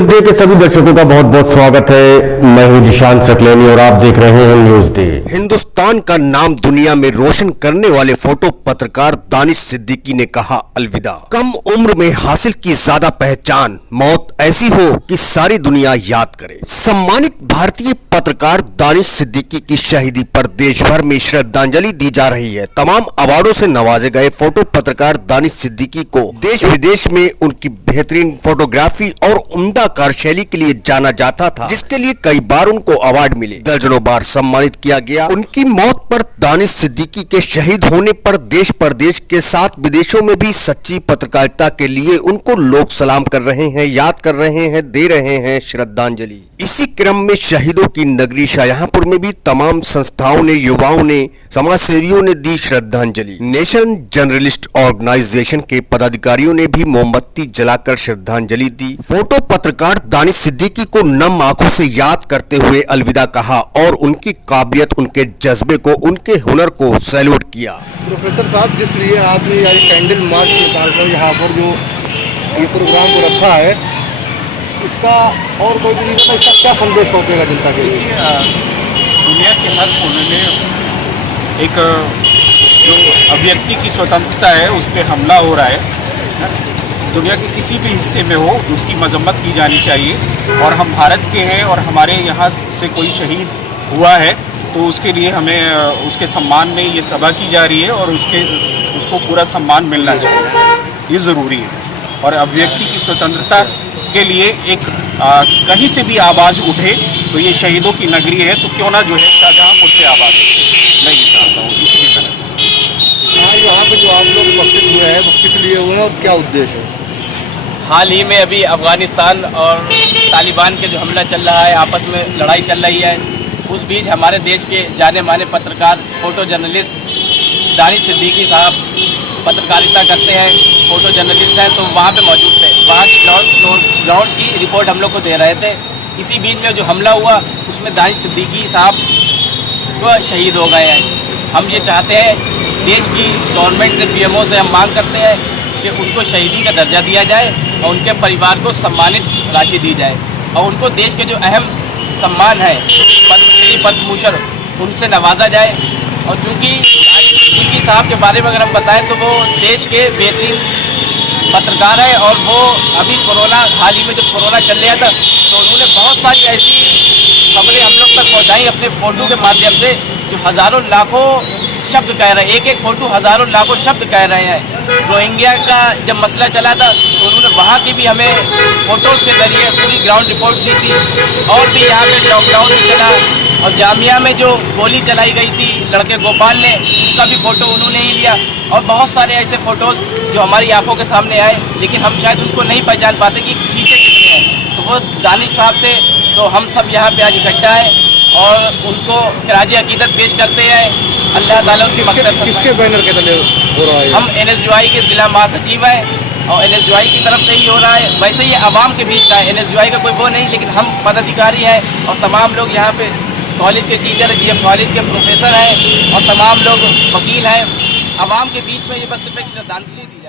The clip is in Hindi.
न्यूज डे के सभी दर्शकों का बहुत बहुत स्वागत है। मैं हूं जिशान सकलेनी और आप देख रहे हैं न्यूज डे। हिंदुस्तान का नाम दुनिया में रोशन करने वाले फोटो पत्रकार दानिश सिद्दीकी ने कहा अलविदा। कम उम्र में हासिल की ज्यादा पहचान, मौत ऐसी हो कि सारी दुनिया याद करे। सम्मानित भारतीय पत्रकार दानिश सिद्दीकी की शहीदी पर देश भर में श्रद्धांजलि दी जा रही है। तमाम अवार्डों से नवाजे गए फोटो पत्रकार दानिश सिद्दीकी को देश विदेश में उनकी बेहतरीन फोटोग्राफी और उम्दा कार्यशैली के लिए जाना जाता था, जिसके लिए कई बार उनको अवार्ड मिले, दर्जनों बार सम्मानित किया गया। उनकी मौत पर दानिश सिद्दीकी के शहीद होने पर देश प्रदेश के साथ विदेशों में भी सच्ची पत्रकारिता के लिए उनको लोग सलाम कर रहे हैं, याद कर रहे हैं, दे रहे हैं श्रद्धांजलि। इसी क्रम में शहीदों की नगरी शाहजहांपुर में भी तमाम संस्थाओं ने, युवाओं ने, समाज सेवियों ने दी श्रद्धांजलि। नेशनल जर्नलिस्ट ऑर्गेनाइजेशन के पदाधिकारियों ने भी मोमबत्ती जलाकर श्रद्धांजलि दी। फोटो पत्रकार दानिश सिद्दीकी को नम आंखों से याद करते हुए अलविदा कहा और उनकी काबिलियत, उनके जज्बे को, उनके हुनर को सैल्यूट किया। प्रोफेसर साहब, जिस लिए आपने ये कैंडल मार्च निकालकर यहाँ पर जो ये प्रोग्राम को रखा है, इसका और कोई भी नहीं पता, इसका क्या संदेश पहुँचेगा जनता के लिए? दुनिया के हर कोने में एक जो अभिव्यक्ति की स्वतंत्रता है उस पर हमला हो रहा है। दुनिया के किसी भी हिस्से में हो उसकी मजम्मत की जानी चाहिए। और हम भारत के हैं और हमारे यहाँ से कोई शहीद हुआ है तो उसके लिए हमें उसके सम्मान में ये सभा की जा रही है और उसको पूरा सम्मान मिलना चाहिए, ये ज़रूरी है। और अभिव्यक्ति की स्वतंत्रता के लिए एक कहीं से भी आवाज़ उठे तो ये शहीदों की नगरी है, तो क्यों ना जो है शाहजहांपुर से आवाज़ उठे, मैं ये चाहता हूँ। इसीलिए मैंने यहाँ पे जो आप लोग उपस्थित हुए हैं वो किस लिए हुए हैं और क्या उद्देश्य है? हाल ही में अभी अफगानिस्तान और तालिबान के जो हमला चल रहा है, आपस में लड़ाई चल रही है, उस बीच हमारे देश के जाने माने पत्रकार, फोटो जर्नलिस्ट दानिश सिद्दीकी साहब पत्रकारिता करते हैं, फोटो जर्नलिस्ट हैं, तो वहाँ पे मौजूद थे। वहाँ की ग्राउंड की रिपोर्ट हम लोग को दे रहे थे। इसी बीच में जो हमला हुआ उसमें दानिश सिद्दीकी साहब वो शहीद हो गए हैं। हम ये चाहते हैं, देश की गवर्नमेंट से, पीएमओ से हम मांग करते हैं कि उनको शहीदी का दर्जा दिया जाए और उनके परिवार को सम्मानित राशि दी जाए और उनको देश के जो अहम सम्मान है, पद्मश्री, पद्म भूषण, उनसे नवाजा जाए। और चूँकि दानिश सिद्दीकी साहब के बारे में अगर हम बताएं तो वो देश के बेहतरीन पत्रकार है और वो अभी कोरोना, हाल ही में जब कोरोना चल रहा था तो उन्होंने बहुत सारी ऐसी खबरें हम लोग तक पहुँचाई अपने फ़ोटो के माध्यम से, जो हज़ारों लाखों शब्द कह रहे हैं, एक एक फ़ोटो हज़ारों लाखों शब्द कह रहे हैं। रोहिंग्या का जब मसला चला था तो उन्होंने वहाँ की भी हमें फ़ोटोज़ के ज़रिए पूरी ग्राउंड रिपोर्ट दी थी। और भी यहाँ पे लॉकडाउन भी चला और जामिया में जो गोली चलाई गई थी लड़के गोपाल ने, उसका भी फ़ोटो उन्होंने ही लिया। और बहुत सारे ऐसे फ़ोटोज़ जो हमारी आंखों के सामने आए, लेकिन हम शायद उनको नहीं पहचान पाते कि पीछे किसने हैं। तो वो दानिश साहब थे। तो हम सब यहाँ पे आज इकट्ठा है और उनको खराज अकीदत पेश करते हैं। अल्लाह ताला उनकी मक़फ़िरत। किसके बैनर के तले हो रहा है? हम NSUI के जिला महासचिव हैं और NSUI की तरफ से ही हो रहा है। वैसे ये आवाम के बीच का है, NSUI का कोई वो नहीं, लेकिन हम पदाधिकारी हैं और तमाम लोग यहाँ पे कॉलेज के टीचर, GM कॉलेज के प्रोफेसर हैं और तमाम लोग वकील हैं। आवाम के बीच में ये बस सिर्फ एक श्रद्धांजलि दी।